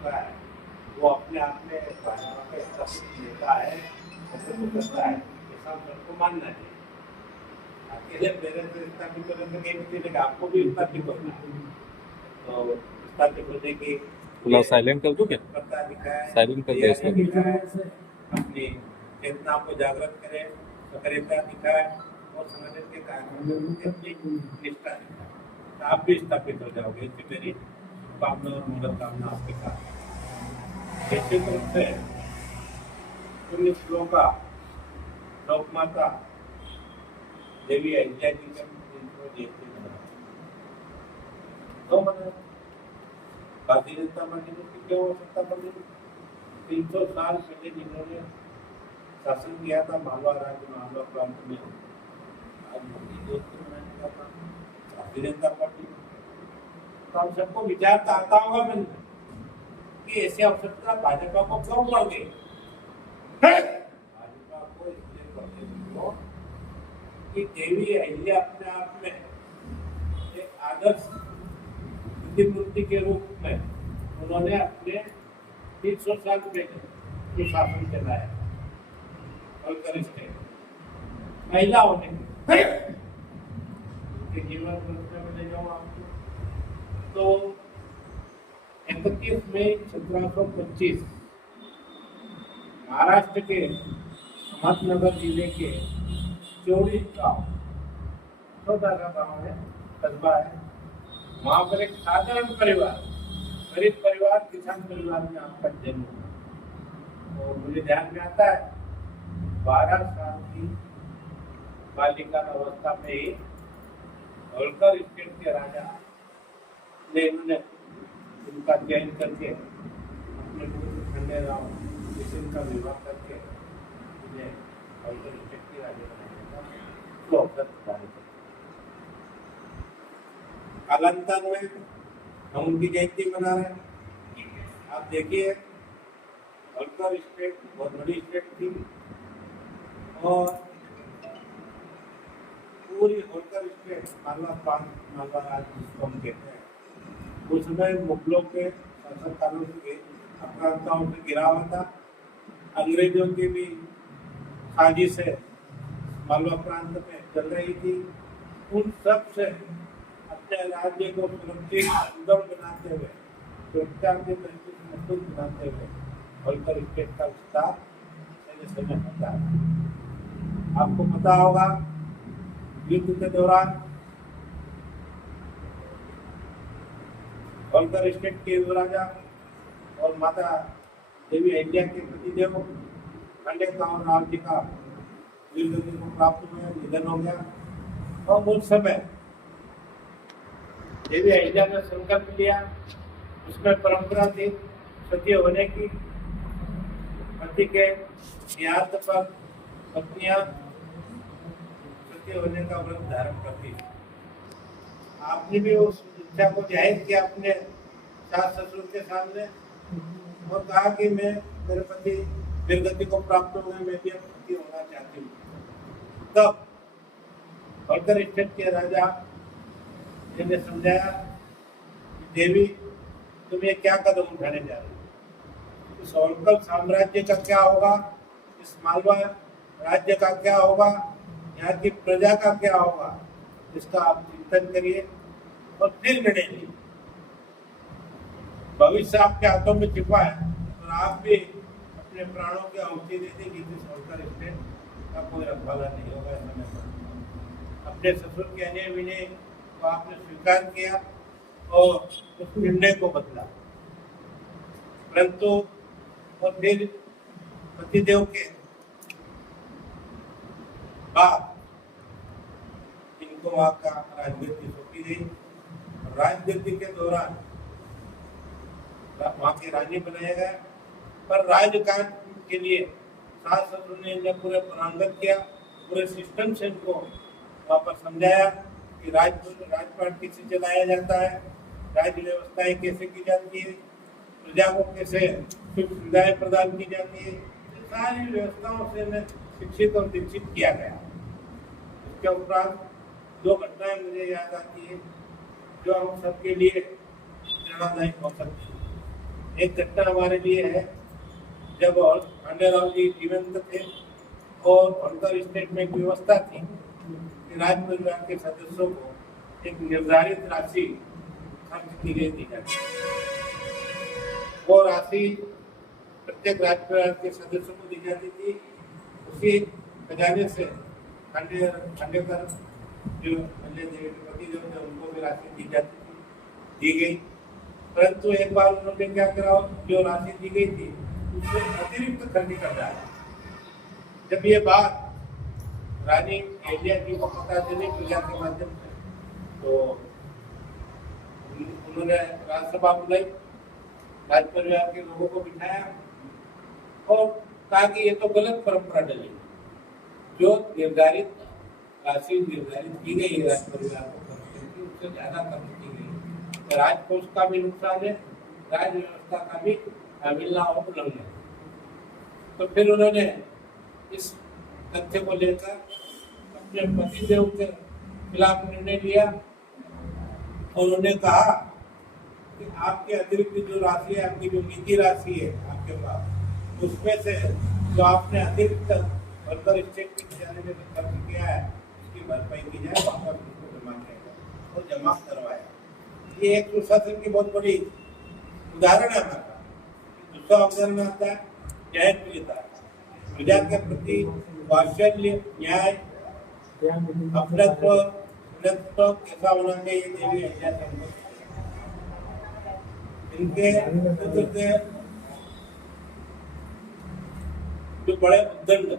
होता है वो अपने आप में भाजपा का स्थापित नेता है, ऐसे तो करता है, ऐसा सबको मानना चाहिए। अकेले मेरे से स्थापित करने से कहीं नहीं चलेगा, आपको भी स्थापित होना है। तो स्थापित होने की थोड़ा साइलेंट कर दूं क्या? पता दिखाया है, साइलेंट कर ये दे दिखाया है, अपनी चेतना को जागृत करें, सक्रियता दिखाए और संगठन के कार्यों की अपनी निष्ठा दिखाए। तो आप भी स्थापित हो जाओगे, इसकी मेरी शुभकामना और मनोकामना आपके साथ है। निश्चित रूप से पुण्य श्लोका लोक माता देवी अहिल्या जी का जयंती मना तो मना भारतीय जनता पार्टी ने क्यों सत्ता बनी? 300 साल पहले जिन्होंने शासन किया था मालवा राज्य मालवा प्रांत में, आज मोदी जयंती मनाने का काम भारतीय जनता पार्टी। तो हम सबको विचार तो आता होगा मन में कि ऐसी आवश्यकता भाजपा को क्यों पड़ गई? भाजपा को इसलिए पड़ गई कि देवी अहिल्या अपने आप में एक आदर्श प्रतिमूर्ति के रूप में उन्होंने अपने 300 साल पहले जो शासन चलाया और करिश्ते महिला होने के जीवन में ले जाऊँ आपको तो 31 मई 1725 महाराष्ट्र के अहमदनगर जिले के चौड़ी गांव, छोटा सा गांव है, कस्बा है, वहां पर एक साधारण परिवार, गरीब परिवार, किसान परिवार में आपका जन्म हुआ। और मुझे ध्यान में आता है 12 साल की बालिका अवस्था में ही होलकर स्टेट के राजा ने उन्हें उनका चयन करके अपने पुत्र खंडेराव किशन का विवाह करके उन्हें होलकर स्टेट के राजा बनाया था। तो अवसर प्रदान किया। कालांतर में हम उनकी जयंती मना रहे हैं। आप देखिए होलकर स्टेट बहुत बड़ी स्टेट थी और पूरी होलकर स्टेट मालवा प्रांत, मालवा राज्य जिसको हम कहते हैं, उस समय मुगलों के शासनकालों से आक्रांताओं से घिरा हुआ था। अंग्रेजों की भी साजिशें मालवा प्रांत में चल रही थी। उन सब से अपने राज्य को सुरक्षित सुदृढ़ बनाते हुए, सुरक्षा की दृष्टि से मजबूत बनाते हुए होलकर स्टेट का विस्तार समय होता है। आपको पता होगा युद्ध के दौरान होलकर स्टेट के युवराजा और माता देवी अहिल्या के पतिदेव खंडेराव राव जी का वीर गति को प्राप्त हुआ, निधन हो गया। और उस समय देवी अहिल्या ने संकल्प लिया, उसमें परंपरा थी सती होने की, पति के देहांत पर पत्नियां सती होने का व्रत धारण करती। आपने भी उस इच्छा को जाहिर किया अपने सास ससुर के सामने और कहा कि मैं मेरे पति वीरगति को प्राप्त हो गए, मैं भी अब पति होना चाहती हूँ। तब होलकर स्टेट के राजा ने समझाया कि देवी तुम ये क्या कदम उठाने जा रहे हो, इस होलकर साम्राज्य का क्या होगा, इस मालवा राज्य का क्या होगा, यहाँ की प्रजा का क्या होगा, इसका आप चिंतन करिए और फिर निर्णय लीजिए। भविष्य आपके हाथों में छिपा है और आप भी अपने प्राणों की आहुति दे देंगे, इस होलकर स्टेट का कोई रखवाला नहीं होगा। अपने ससुर के अन्याय विनय को आपने स्वीकार किया और उस निर्णय को बदला, परंतु और फिर पतिदेव के बाद इनको वहां का राजगद्दी सौंपी गई। राजगद्दी के दौरान वहां की रानी बनाया गया, पर राजकाज के लिए सास ससुर ने इन्हें पूरे पारंगत किया, पूरे सिस्टम से इनको वहां पर समझाया कि राजपाट कैसे चलाया जाता है, राज्य व्यवस्थाएं कैसे की जाती है, प्रजा को कैसे सुख सुविधाएं प्रदान की जाती है, सारी व्यवस्थाओं से इन्हें शिक्षित और दीक्षित किया गया। इसके उपरांत 2 घटनाएं मुझे याद आती है जो हम सबके लिए प्रेरणादायक हो सकती है। एक घटना हमारे लिए है जब खंडेराव जी जीवंत थे और उनका स्टेट में एक व्यवस्था थी कि राज परिवार के सदस्यों को एक निर्धारित राशि खर्च की गई थी वो राशि प्रत्येक राज परिवार के सदस्यों को दी जाती थी। उसी खजाने से खांडेकर जो अजय देवी के पति जो थे उनको भी राशि दी जाती थी, दी गई। परंतु एक बार उन्होंने क्या करा, जो राशि दी गई थी उसमें अतिरिक्त खर्च कर डाला। जब ये बात रानी एलिया जी को पता चली मीडिया के माध्यम से, तो उन्होंने राज्यसभा बुलाई, राज परिवार के लोगों को बिठाया और कहा कि ये तो गलत परंपरा डली, जो निर्धारित राशि निर्धारित की गई है राज परिवार को खर्च करके उससे ज्यादा खर्च की गई, तो राजकोष का भी नुकसान है, राज व्यवस्था का भी मिलना और उल्लंघन। तो फिर उन्होंने इस तथ्य को लेकर अपने पतिदेव के खिलाफ निर्णय लिया और उन्होंने कहा कि आपके अतिरिक्त जो राशि है, आपकी जो निजी राशि है आपके पास, उसमें से जो आपने अतिरिक्त वर्कर स्टेट के खजाने में खर्च किया है उसकी भरपाई की जाए, वापस उसको जमा किया जाए और जमा करवाया। ये एक सुशासन की बहुत बड़ी उदाहरण है हमारा। दूसरा उदाहरण आता है न्यायप्रियता, प्रजा के प्रति वात्सल्य, न्याय, अपनत्व कैसा होना चाहिए देवी अहिल्या इनके नेतृत्व जो बड़े उद्दंड